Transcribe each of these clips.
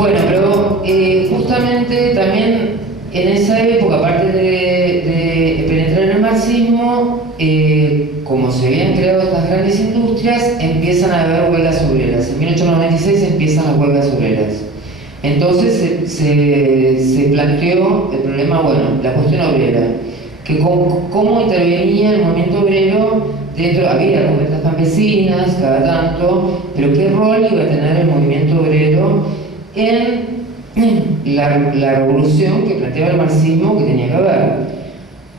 Bueno, pero justamente también en esa época, aparte de penetrar en el marxismo, como se habían creado estas grandes industrias, empiezan a haber huelgas obreras. En 1896 empiezan las huelgas obreras. Entonces se planteó el problema, bueno, la cuestión obrera, que cómo intervenía el movimiento obrero dentro, había comunidades campesinas cada tanto, pero qué rol iba a tener el movimiento obrero en la revolución que planteaba el marxismo que tenía que haber.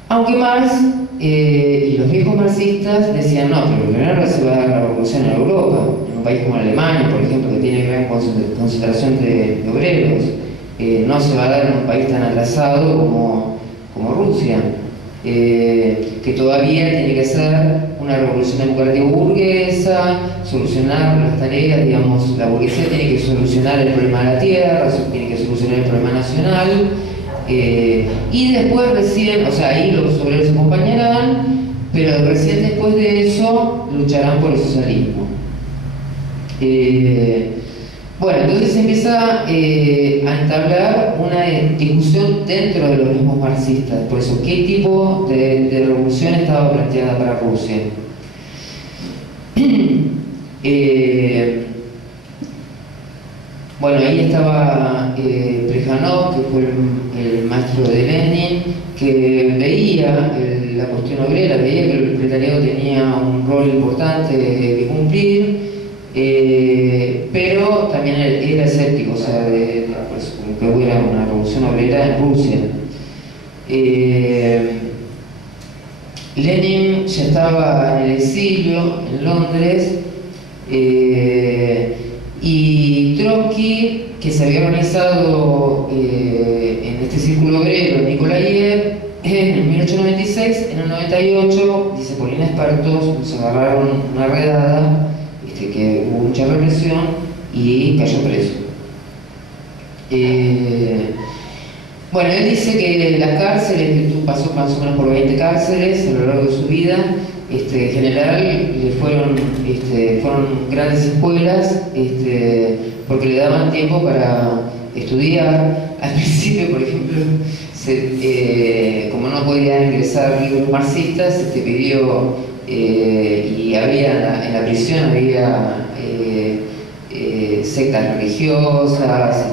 Aunque Marx y los viejos marxistas decían, no, pero primero se va a dar la revolución en Europa, en un país como Alemania, por ejemplo, que tiene que ver con concentración de obreros. No se va a dar en un país tan atrasado como Rusia, que todavía tiene que hacer una revolución democrática burguesa, solucionar las tareas, digamos, la burguesía tiene que solucionar el problema de la tierra, tiene que solucionar el problema nacional, y después recién, o sea, ahí los obreros se acompañarán, pero recién después de eso lucharán por el socialismo. Bueno, entonces se empieza a entablar una discusión dentro de los mismos marxistas. Por eso, ¿qué tipo de revolución estaba planteada para Rusia? Bueno, ahí estaba Plejánov, que fue el maestro de Lenin, que veía la cuestión obrera, veía que el proletariado tenía un rol importante que cumplir, pero también era escéptico, o sea, pues, como que hubiera una revolución obrera en Rusia. Lenin ya estaba en el exilio en Londres, y Trotsky, que se había organizado en este círculo obrero en Nikolayev en 1896, en el 98, dice Polina Expertos, se agarraron una redada, que hubo mucha represión y cayó preso. Bueno, él dice que las cárceles, que pasó más o menos por 20 cárceles a lo largo de su vida, en general le fueron grandes escuelas, porque le daban tiempo para estudiar. Al principio, por ejemplo, como no podía ingresar libros marxistas, pidió, y había en la prisión había sectas religiosas,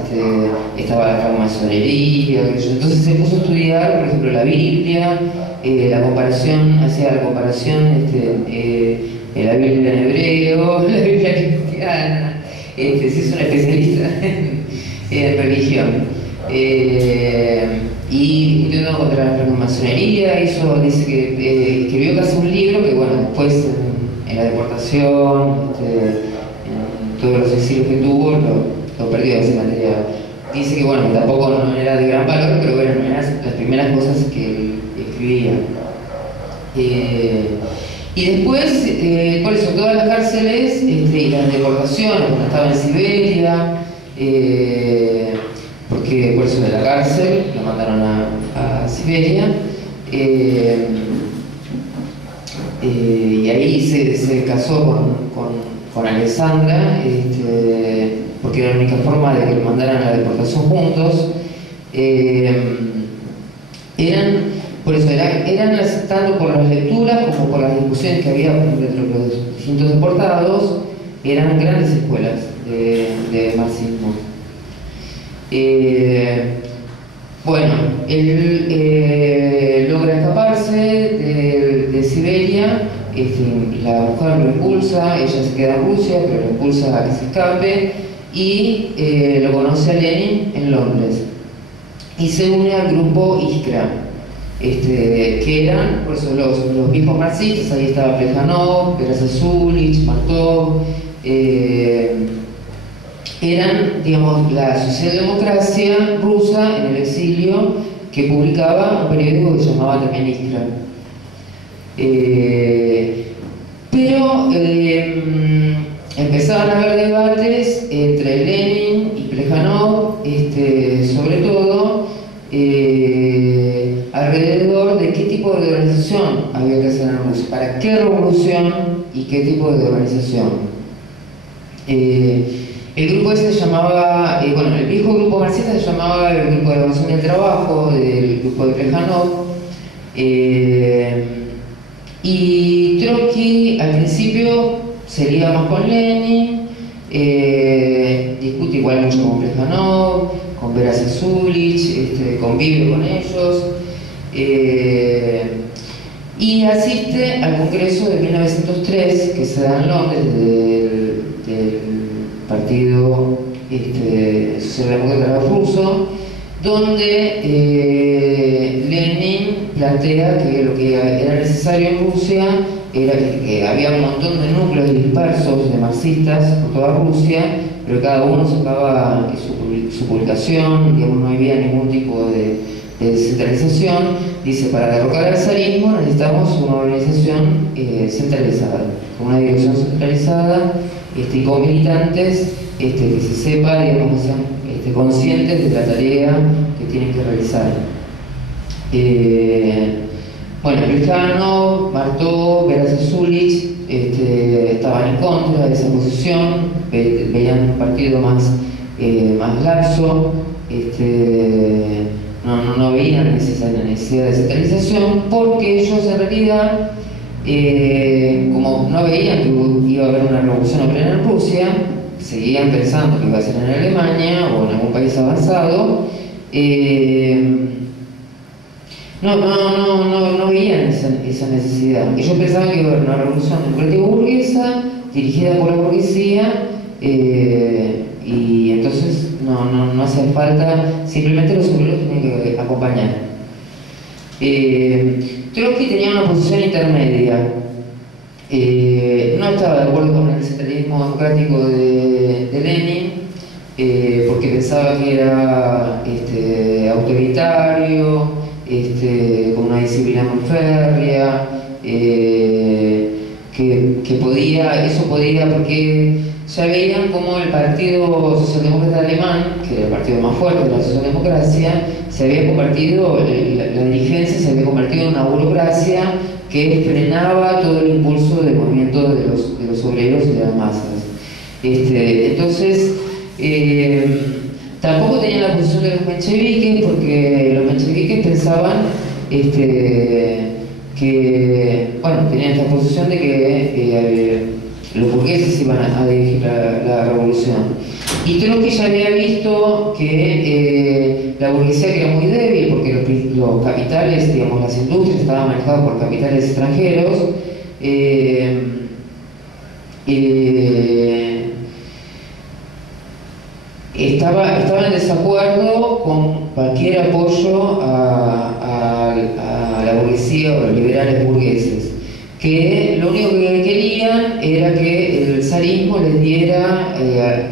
estaba la francmasonería, entonces se puso a estudiar, por ejemplo, la Biblia, la comparación, hacía la comparación, la Biblia en hebreo, la Biblia cristiana, se hizo un especialista en religión. Y discutiendo contra la francmasonería, dice que escribió casi un libro que, bueno, después en la deportación, en todos los exilios que tuvo, lo perdió ese material. Dice que, bueno, tampoco no era de gran valor, pero bueno, eran las primeras cosas que él escribía. Y después, por eso, todas las cárceles y las deportaciones, cuando estaba en Siberia, porque por eso de la cárcel lo mandaron a Siberia, y ahí se casó con Alexandra, porque era la única forma de que lo mandaran a la deportación juntos. Por eso eran tanto por las lecturas como por las discusiones que había entre los distintos deportados, eran grandes escuelas de marxismo. Bueno, él logra escaparse de Siberia, la mujer lo impulsa, ella se queda en Rusia, pero lo impulsa a que se escape, y lo conoce a Lenin en Londres. Y se une al grupo Iskra, que eran por eso los viejos marxistas. Ahí estaba Plejánov, Zulich, Martov, eran, digamos, la socialdemocracia rusa en el exilio, que publicaba un periódico que se llamaba también Iskra. Pero empezaban a haber debates entre Lenin y Plejánov, sobre todo alrededor de qué tipo de organización había que hacer en Rusia, para qué revolución y qué tipo de organización. El grupo ese se llamaba, bueno, el viejo grupo marxista se llamaba el Grupo de la Nación y el Trabajo, del grupo de Plejánov. Y Trotsky al principio se liga más con Lenin, discute igual mucho con Plejánov, con Vera Zasulich, convive con ellos, y asiste al Congreso de 1903 que se da en Londres del Partido Socialdemócrata ruso, donde Lenin plantea que lo que era necesario en Rusia era que había un montón de núcleos dispersos de marxistas por toda Rusia, pero cada uno sacaba su publicación, digamos, no había ningún tipo de descentralización. Dice, para derrocar al zarismo necesitamos una organización centralizada, con una dirección centralizada y con militantes que se sepa, digamos, que sean conscientes de la tarea que tienen que realizar. Bueno, Plejánov, Martó, Vera Zasulich estaban en contra de esa posición, veían un partido más laxo, no veían esa necesidad de centralización, porque ellos en realidad, como no veían que iba a haber una revolución plena en Rusia, seguían pensando que iba a ser en Alemania o en algún país avanzado. No veían esa necesidad. Ellos pensaban que iba a haber una revolución democrática burguesa dirigida por la burguesía, y entonces no hace falta, simplemente los obreros tienen que acompañar. Trotsky tenía una posición intermedia. No estaba de acuerdo con el centralismo democrático de Lenin, porque pensaba que era autoritario, con una disciplina muy férrea, eso podía, porque ya veían como el Partido Socialdemócrata Alemán, que era el partido más fuerte de la socialdemocracia, se había convertido, la dirigencia se había convertido en una burocracia que frenaba todo el impulso del movimiento de los obreros y de las masas. Entonces, tampoco tenían la posición de los mencheviques, porque los mencheviques pensaban que, bueno, tenían esta posición de que los burgueses iban a dirigir la revolución. Y Trotsky ya había visto que la burguesía, que era muy débil, porque los capitales, digamos, las industrias estaban manejadas por capitales extranjeros, estaba en desacuerdo con cualquier apoyo a la burguesía o a los liberales burgueses, que lo único que querían era que el zarismo les diera,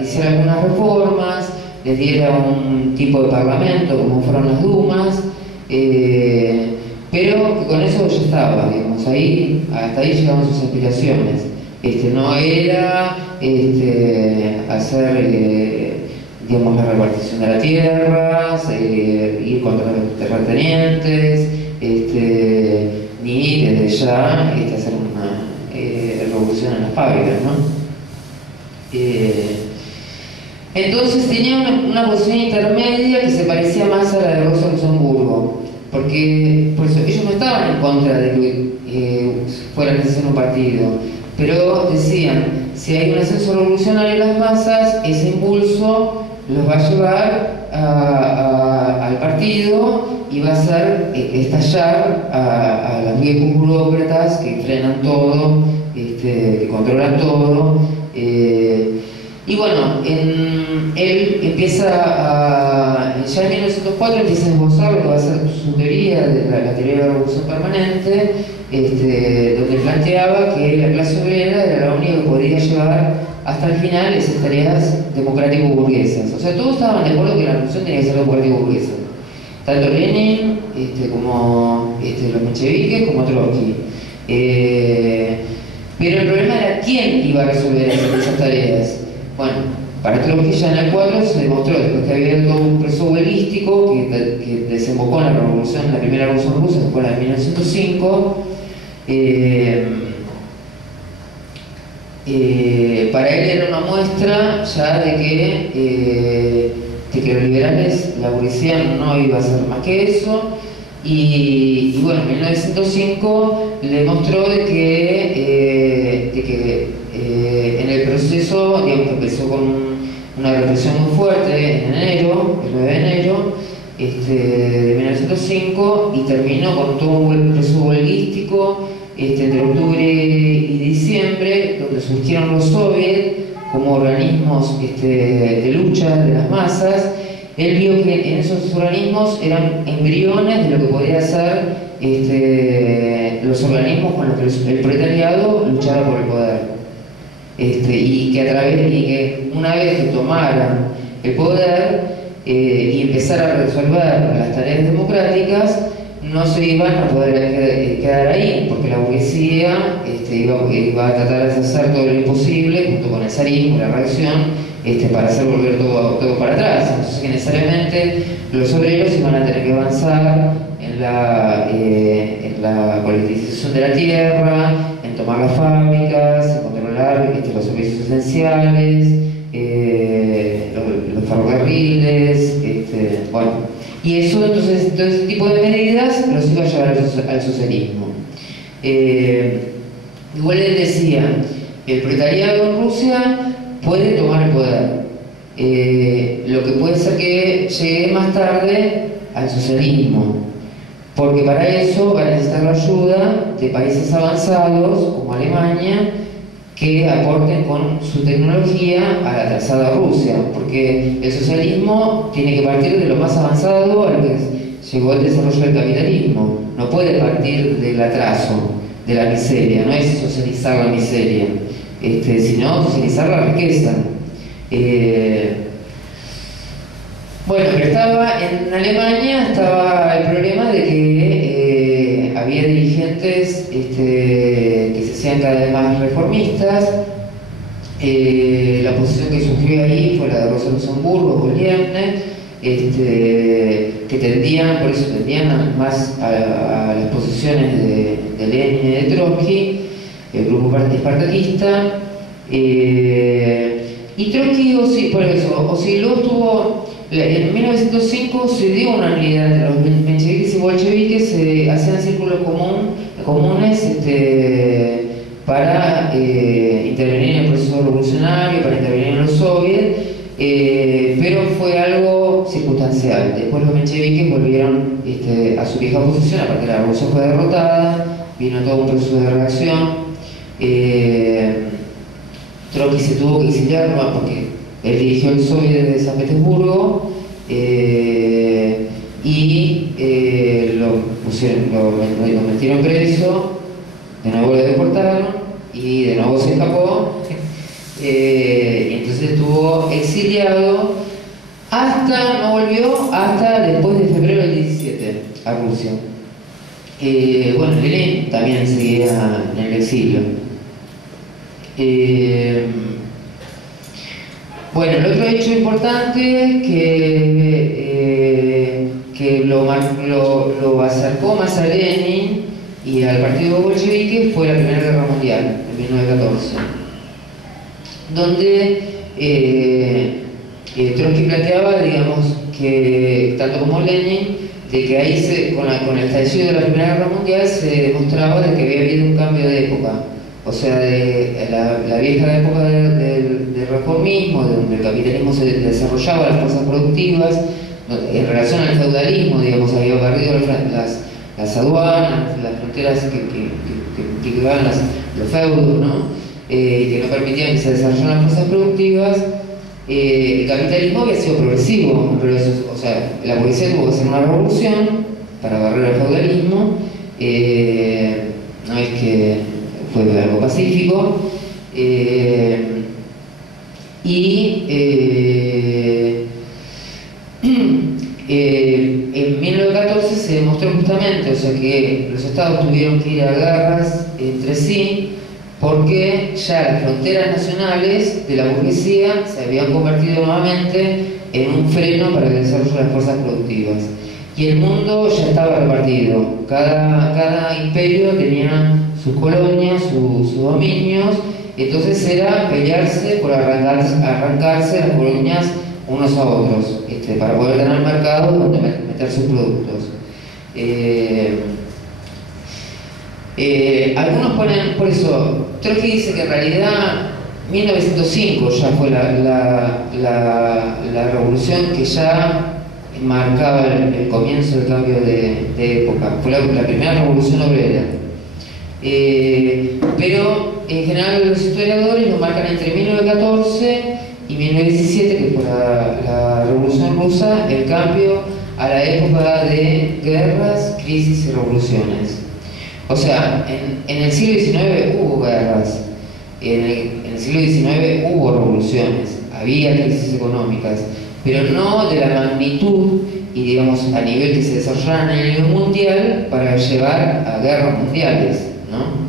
hiciera algunas reformas, les diera un tipo de parlamento como fueron las dumas, pero que con eso ya estaba, digamos, hasta ahí llegaban sus aspiraciones. No era hacer digamos, la repartición de la tierra, ir contra los terratenientes, ni desde ya hacer una revolución en las fábricas, ¿no? Entonces tenía una posición intermedia que se parecía más a la de Rosa Luxemburgo, porque por eso, ellos no estaban en contra de que fuera necesario un partido, pero decían, si hay un ascenso revolucionario en las masas, ese impulso los va a llevar al partido y va a hacer estallar a los viejos burócratas que frenan todo, que controlan todo. Y bueno, él empieza ya en 1904 empieza a esbozar lo que va a ser su teoría, de la teoría de la revolución permanente, donde planteaba que la clase obrera era la única que podía llevar hasta el final esas tareas democrático-burguesas. O sea, todos estaban de acuerdo que la revolución tenía que ser democrático-burguesa. Tanto Lenin como los mencheviques como Trotsky. Pero el problema era quién iba a resolver esas tareas. Bueno, para Trotsky ya en el 4 se demostró, después que había todo un proceso huelguístico que desembocó en la primera revolución rusa, que fue la de 1905, para él era una muestra ya de que los liberales, la burguesía no iba a ser más que eso, y bueno, en 1905 le mostró de que en el proceso, digamos, que empezó con una represión muy fuerte en enero, el 9 de enero de 1905, y terminó con todo un proceso huelguístico entre octubre y diciembre, donde surgieron los soviets como organismos de lucha de las masas. Él vio que en esos organismos eran embriones de lo que podía ser los organismos con los que el proletariado luchaba por el poder. Y que una vez que tomaran el poder y empezaran a resolver las tareas democráticas, no se iban a poder quedar ahí, porque la burguesía iba a tratar de hacer todo lo imposible, junto con el zarismo, la reacción, para hacer volver todo para atrás. Entonces, que necesariamente los obreros iban a tener que avanzar en la politización de la tierra, en tomar las fábricas, en controlar los servicios esenciales, los ferrocarriles, bueno. Y eso, entonces, todo ese tipo de medidas los iba a llevar al socialismo. Igual él decía, el proletariado en Rusia puede tomar el poder. Lo que puede ser que llegue más tarde al socialismo, porque para eso va a necesitar la ayuda de países avanzados como Alemania, que aporten con su tecnología a la atrasada Rusia, porque el socialismo tiene que partir de lo más avanzado a lo que llegó el desarrollo del capitalismo. No puede partir del atraso, de la miseria, no es socializar la miseria, sino socializar la riqueza. Bueno, pero en Alemania estaba el problema de que había dirigentes que se hacían cada vez más reformistas. La posición que surgió ahí fue la de Rosa Luxemburgo, Polierne, que tendían más a las posiciones de Lenin y de Trotsky, el grupo espartaquista. Y Trotsky osciló, estuvo. En 1905 se dio una unidad entre los mencheviques y bolcheviques, se hacían círculos comunes para intervenir en el proceso revolucionario, para intervenir en los soviets, pero fue algo circunstancial. Después los mencheviques volvieron a su vieja posición, aparte de la revolución fue derrotada, vino todo un proceso de reacción. Trotsky se tuvo que exiliar, ¿no? Porque él dirigió el Soviet de San Petersburgo y lo metieron preso, de nuevo lo deportaron y de nuevo se escapó. Y entonces estuvo exiliado no volvió hasta después de febrero del 17 a Rusia. Bueno, Lenin también seguía en el exilio. Bueno, el otro hecho importante que lo acercó más a Lenin y al partido bolchevique fue la Primera Guerra Mundial, en 1914, donde Trotsky planteaba, digamos, que tanto como Lenin, de que ahí con el estallido de la Primera Guerra Mundial se demostraba de que había habido un cambio de época. O sea, de la vieja época del reformismo, donde el capitalismo se desarrollaba las fuerzas productivas, en relación al feudalismo, digamos, había perdido las aduanas, las fronteras que llevaban los feudos, ¿no? Que no permitían que se desarrollaran las fuerzas productivas. El capitalismo había sido progresivo, o sea, la burguesía tuvo que hacer una revolución para barrer el feudalismo. No es que fue algo pacífico, en 1914 se demostró justamente, o sea, que los estados tuvieron que ir a guerras entre sí porque ya las fronteras nacionales de la burguesía se habían convertido nuevamente en un freno para el desarrollo de las fuerzas productivas. Y el mundo ya estaba repartido, cada imperio tenía sus colonias, sus dominios, entonces era pelearse por arrancarse las colonias unos a otros, para poder tener mercado donde meter sus productos. Algunos ponen, por eso, Trotsky dice que en realidad 1905 ya fue la revolución que ya marcaba el comienzo del cambio de época. Fue la primera revolución obrera. Pero en general los historiadores lo marcan entre 1914 y 1917, que fue la Revolución Rusa, el cambio a la época de guerras, crisis y revoluciones. O sea, en el siglo XIX hubo guerras, en el siglo XIX hubo revoluciones, había crisis económicas, pero no de la magnitud y, digamos, a nivel que se desarrollaran a nivel mundial para llevar a guerras mundiales, ¿no?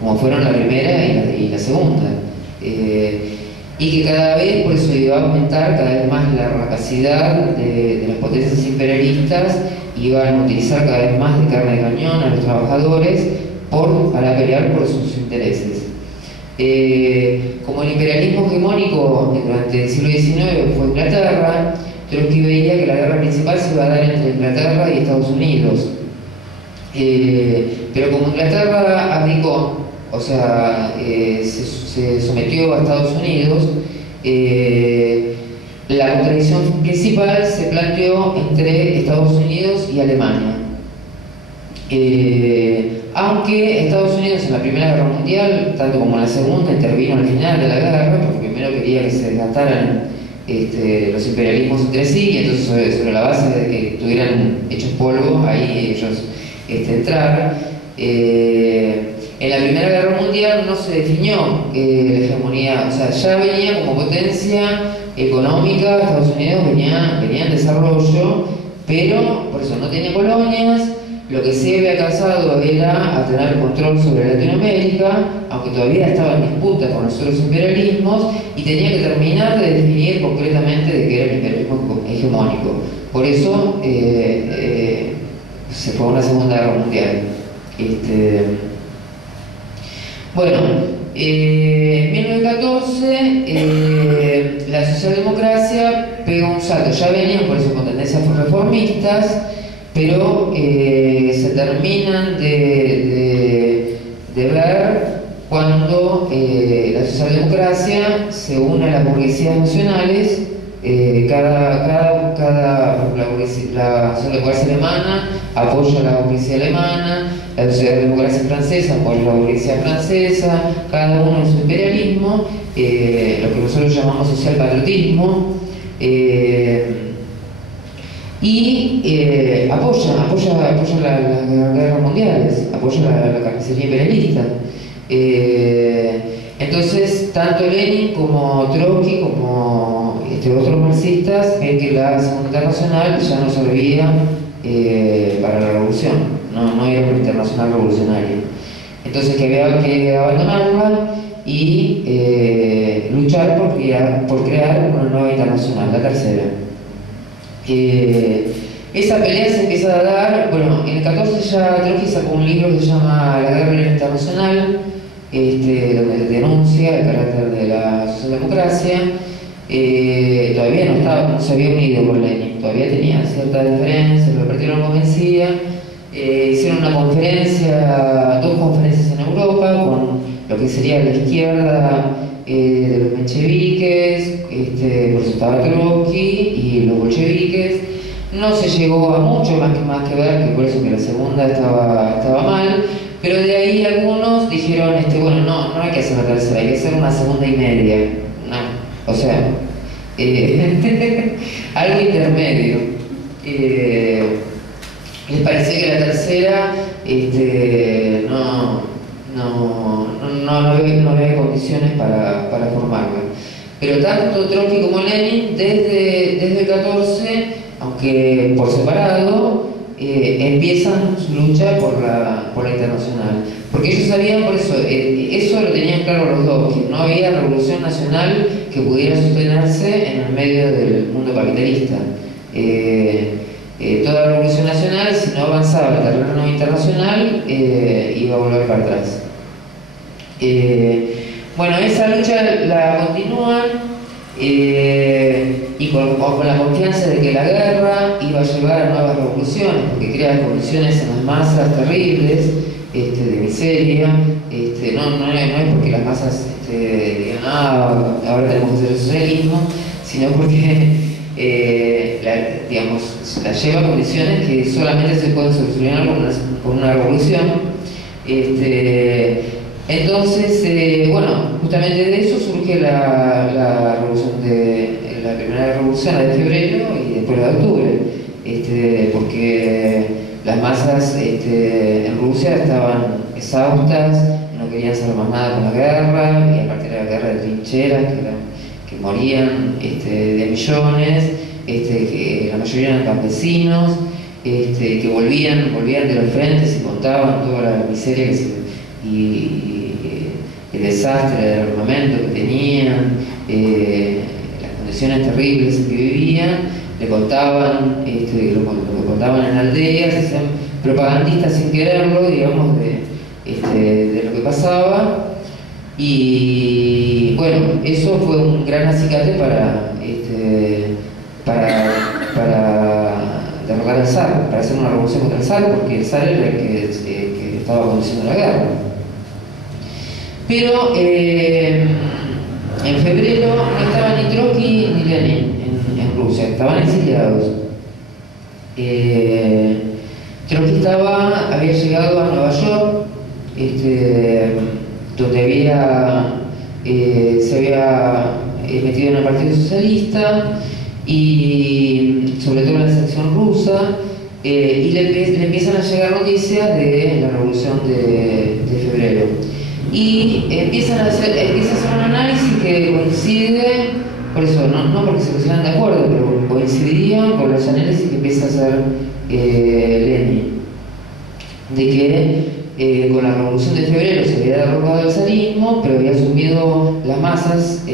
Como fueron la primera y la segunda. Y que cada vez, por eso iba a aumentar cada vez más la rapacidad de las potencias imperialistas, iban a utilizar cada vez más de carne de cañón a los trabajadores para pelear por sus intereses. Como el imperialismo hegemónico durante el siglo XIX fue Inglaterra, Trotsky veía que la guerra principal se iba a dar entre Inglaterra y Estados Unidos. Pero como Inglaterra abdicó, o sea, se sometió a Estados Unidos, la contradicción principal se planteó entre Estados Unidos y Alemania. Aunque Estados Unidos en la Primera Guerra Mundial, tanto como en la Segunda, intervino al final de la guerra, porque primero quería que se desgastaran los imperialismos entre sí, y entonces sobre la base de que estuvieran hechos polvo, ahí ellos entraron. En la Primera Guerra Mundial no se definió la hegemonía, o sea, ya venía como potencia económica, Estados Unidos venía en desarrollo, pero por eso no tenía colonias. Lo que se había alcanzado era a tener control sobre Latinoamérica, aunque todavía estaba en disputa con los otros imperialismos, y tenía que terminar de definir concretamente de qué era el imperialismo hegemónico. Por eso se fue a una Segunda Guerra Mundial. Bueno, en 1914 la socialdemocracia pegó un salto. Ya venían por eso con tendencias reformistas, pero se terminan de ver cuando la socialdemocracia se une a las burguesías nacionales. La socialdemocracia alemana apoya a la burguesía alemana, la socialdemocracia francesa apoya a la burguesía francesa, cada uno en su imperialismo, lo que nosotros llamamos socialpatriotismo. Y apoya las guerras mundiales, apoya la carnicería imperialista. Entonces, tanto Lenin como Trotsky, como otros marxistas, ven que la Segunda Internacional ya no servía para la revolución, no era una internacional revolucionaria. Entonces, que había que abandonarla y luchar por crear una nueva internacional, la tercera. Esa pelea se empieza a dar, bueno, en el 14 ya Trotsky sacó un libro que se llama La Guerra Internacional, donde denuncia el carácter de la socialdemocracia. Todavía no se había unido con Lenin, todavía tenía ciertas diferencias, el partido no convencía. Hicieron dos conferencias en Europa con lo que sería la izquierda de los mencheviques, por eso estaba Trotsky y los bolcheviques. No se llegó a mucho más que ver, que por eso que la segunda estaba mal, pero de ahí algunos dijeron, bueno, no hay que hacer la tercera, hay que hacer una segunda y media. No, o sea, algo intermedio. Les parecía que la tercera no había condiciones para formarla. Pero tanto Trotsky como Lenin, desde el 14, aunque por separado, empiezan su lucha por la internacional. Porque ellos sabían, por eso lo tenían claro los dos, que no había revolución nacional que pudiera sostenerse en el medio del mundo capitalista. Toda revolución nacional, si no avanzaba el terreno internacional, iba a volver para atrás. Bueno, esa lucha la continúan y con la confianza de que la guerra iba a llevar a nuevas revoluciones, porque crea condiciones en las masas terribles, de miseria. No es porque las masas digan, ahora tenemos que hacer el socialismo, sino porque digamos, la lleva a condiciones que solamente se pueden solucionar con una revolución. Entonces, bueno, justamente de eso surge la primera revolución, la de febrero y después la de octubre, porque las masas en Rusia estaban exhaustas, no querían hacer más nada con la guerra, y aparte era la guerra de trincheras, que morían de millones, que la mayoría eran campesinos, que volvían de los frentes y contaban toda la miseria y el desastre del armamento que tenían, las condiciones terribles en que vivían, le contaban, lo contaban en aldeas, hacían propagandistas sin quererlo, digamos, de lo que pasaba. Y bueno, eso fue un gran acicate para derrocar al zar, para hacer una revolución contra el zar, porque el zar era el que estaba conduciendo la guerra. Pero en febrero no estaban ni Trotsky ni Lenin en Rusia, estaban exiliados. Trotsky había llegado a Nueva York, donde se había metido en el Partido Socialista y sobre todo en la sección rusa, y le empiezan a llegar noticias de la revolución de febrero. Y empieza a hacer un análisis que coincide, por eso, no porque se pusieran de acuerdo, pero coincidían con los análisis que empieza a hacer Lenin, de que con la revolución de febrero se había derrocado el zarismo, pero había asumido las masas,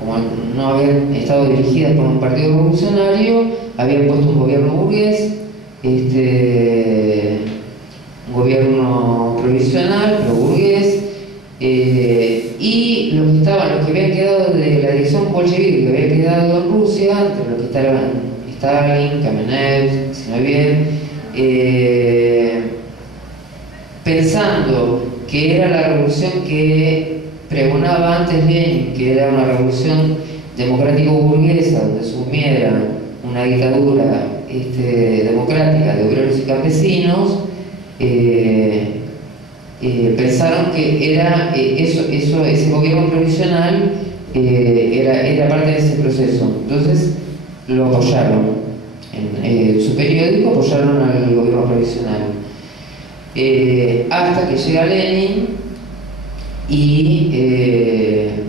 como no habían estado dirigidas por un partido revolucionario, habían puesto un gobierno burgués, un gobierno provisional, pro burgués, y los que habían quedado de la dirección bolchevique que había quedado en Rusia, entre los que estaban Stalin, Kamenev, Zinoviev, pensando que era la revolución que pregonaba antes Lenin, que era una revolución democrático-burguesa, donde sumiera una dictadura democrática de obreros y campesinos, pensaron que era ese gobierno provisional era parte de ese proceso. Entonces lo apoyaron. En su periódico apoyaron al gobierno provisional. Hasta que llega Lenin y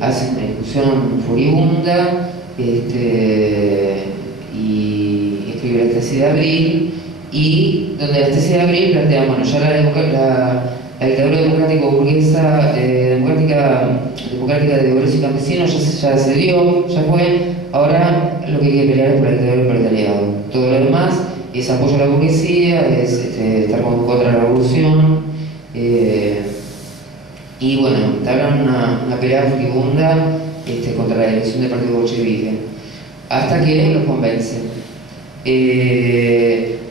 hace una discusión furibunda y escribe la tesis de abril, y donde la tesis de abril plantea, bueno, ya la dictadura democrático-burguesa, democrática de obreros y campesinos ya se dio, ya fue, ahora lo que hay que pelear es por la dictadura del proletariado. Todo lo demás es apoyo a la burguesía, es estar contra la revolución, y bueno, entablan una pelea furibunda contra la elección del partido bolchevique, hasta que los convencen.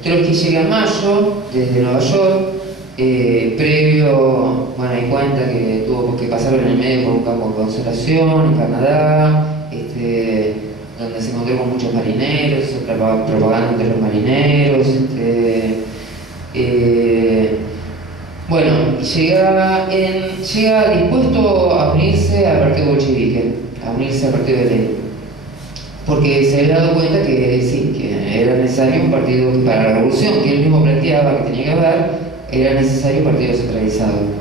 Trotsky llega en mayo desde Nueva York, previo, bueno, hay cuenta que tuvo que pasar en el medio por un campo de concentración en Canadá, donde se encontró con muchos marineros, hizo propaganda entre los marineros, bueno, llega dispuesto a unirse al partido bolchevique, a unirse al partido de Lenin, porque se había dado cuenta que sí, que era necesario un partido para la revolución, que él mismo planteaba que tenía que haber, era necesario un partido centralizado.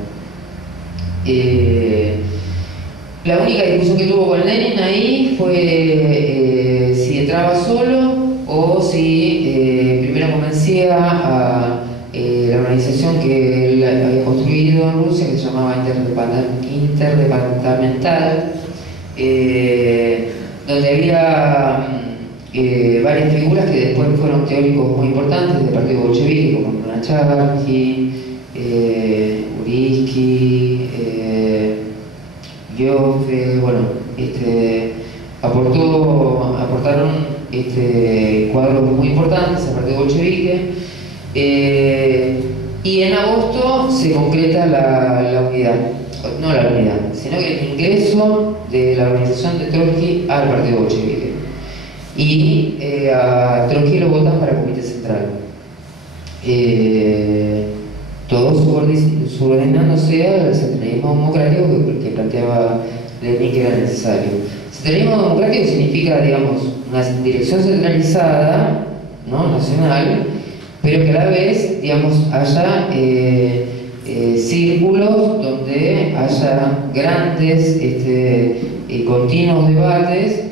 La única discusión que tuvo con Lenin ahí fue si entraba solo o si primero convencía a la organización que él había construido en Rusia, que se llamaba Interdepartamental, donde había varias figuras que después fueron teóricos muy importantes del partido bolchevique, como Lunacharsky, Urinsky, bueno, aportaron cuadros muy importantes a partir de bolchevique, y en agosto se concreta la unidad, no la unidad, sino que el ingreso de la organización de Trotsky al partido bolchevique. Y a Trotsky lo votan para el comité central. Todos subordinándose al centralismo democrático que planteaba Lenin que era necesario. Centralismo democrático significa, digamos, una dirección centralizada, ¿no?, nacional, pero que a la vez, digamos, haya círculos donde haya grandes y continuos debates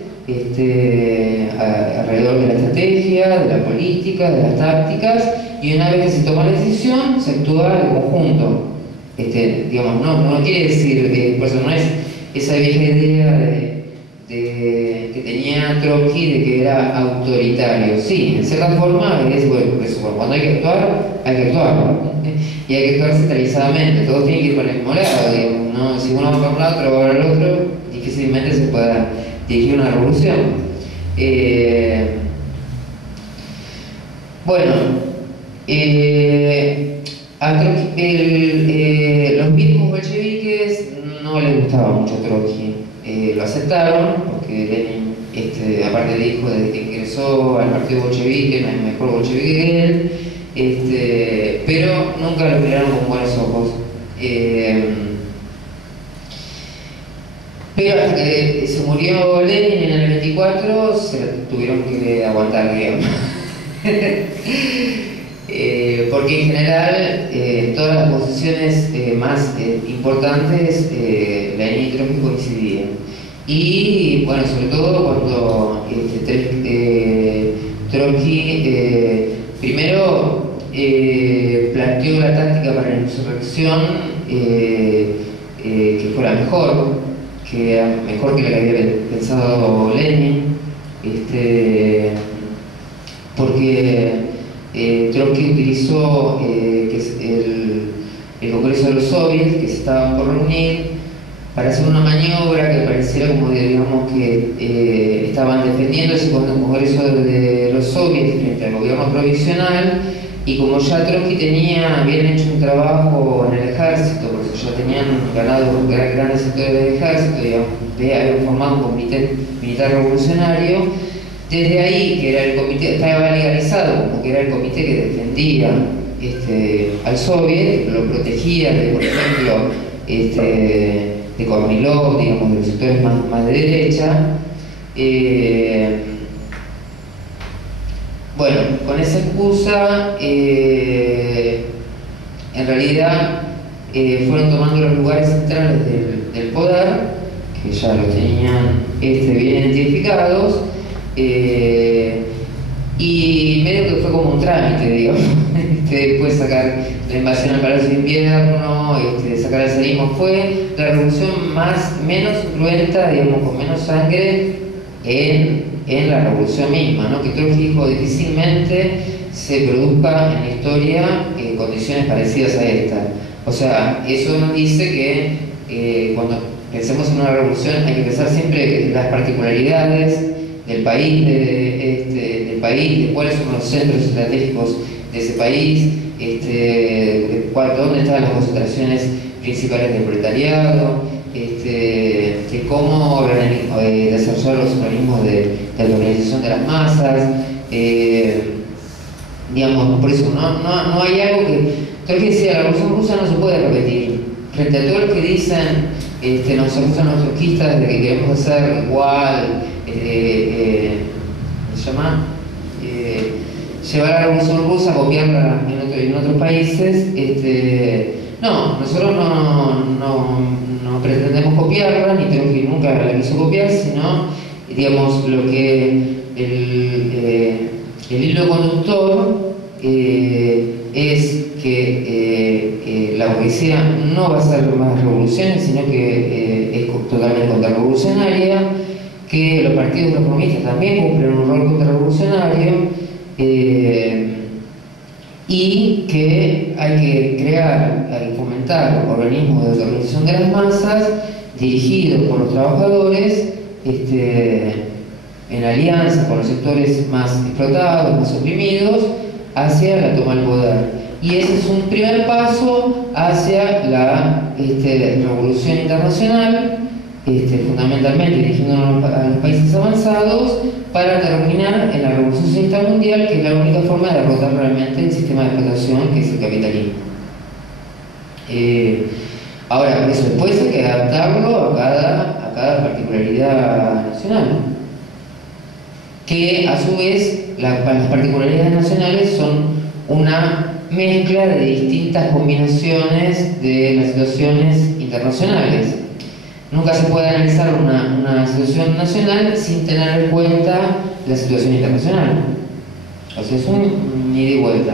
alrededor de la estrategia, de la política, de las tácticas, y una vez que se toma la decisión, se actúa en conjunto. Digamos, no quiere decir, por eso no es esa vieja idea que tenía Trotsky de que era autoritario. Sí, en cierta forma es, bueno, cuando hay que actuar, ¿no? Y hay que actuar centralizadamente, todos tienen que ir por el mismo lado, digamos, ¿no? Si uno va para un lado, otro va para el otro, difícilmente se pueda dirigir una revolución. Bueno, a Trotsky, los mismos bolcheviques no les gustaba mucho Trotsky. Lo aceptaron porque Lenin, aparte dijo desde que ingresó al partido bolchevique, no hay mejor bolchevique que él, pero nunca lo miraron con buenos ojos. Pero hasta que se murió Lenin en el 24, se tuvieron que aguantar, digamos. Porque en general, todas las posiciones más importantes, Lenin y Trotsky coincidían. Y bueno, sobre todo cuando Trotsky primero planteó la táctica para la insurrección, que fue la mejor, que era mejor que la que había pensado Lenin, porque Trotsky utilizó que es el Congreso de los Soviets, que se estaban por reunir, para hacer una maniobra que pareciera como, digamos, que estaban defendiéndose con el Congreso de los Soviets frente al gobierno provisional, y como ya Trotsky habían hecho un trabajo en el ejército, por eso ya tenían ganado grandes sectores del ejército, digamos, habían formado un comité militar revolucionario. Desde ahí, que era el comité, estaba legalizado como que era el comité que defendía al soviet, lo protegía de, por ejemplo, de Kornilov, digamos, de los sectores más de derecha. Bueno, con esa excusa, en realidad fueron tomando los lugares centrales del poder, que ya los tenían bien identificados, y medio que fue como un trámite, digamos. Después sacar la invasión al Palacio de Invierno, sacar el zarismo, fue la revolución menos cruenta, digamos, con menos sangre en la revolución misma, ¿no? Que Trotsky dijo difícilmente se produzca en la historia condiciones parecidas a esta. O sea, eso nos dice que cuando pensemos en una revolución hay que pensar siempre en las particularidades del país, de cuáles son los centros estratégicos de ese país, dónde están las concentraciones principales del proletariado, de cómo desarrollar los organismos de la organización de las masas, digamos, por eso no hay algo que... Trotsky decía, la revolución rusa no se puede repetir. Frente a todos los que dicen, nos acusan los trotskistas de que queremos hacer igual, ¿cómo se llama? Llevar la revolución rusa, copiarla en otros países, no, nosotros no pretendemos copiarla, ni Trotsky nunca la quiso copiar, sino, digamos, lo que el hilo conductor es que la burguesía no va a hacer más revoluciones, sino que es totalmente contrarrevolucionaria, que los partidos reformistas también cumplen un rol contrarrevolucionario, y que hay que crear, hay que fomentar organismos de organización de las masas dirigidos por los trabajadores, en alianza con los sectores más explotados, más oprimidos, hacia la toma del poder. Y ese es un primer paso hacia la revolución internacional, fundamentalmente dirigiéndonos a los países avanzados, para terminar en la revolución socialista mundial, que es la única forma de derrotar realmente el sistema de explotación que es el capitalismo. Ahora, eso después hay que adaptarlo a cada particularidad nacional, ¿no? Que a su vez las particularidades nacionales son una mezcla de distintas combinaciones de las situaciones internacionales. Nunca se puede analizar una situación nacional sin tener en cuenta la situación internacional. O sea, es un ida y vuelta.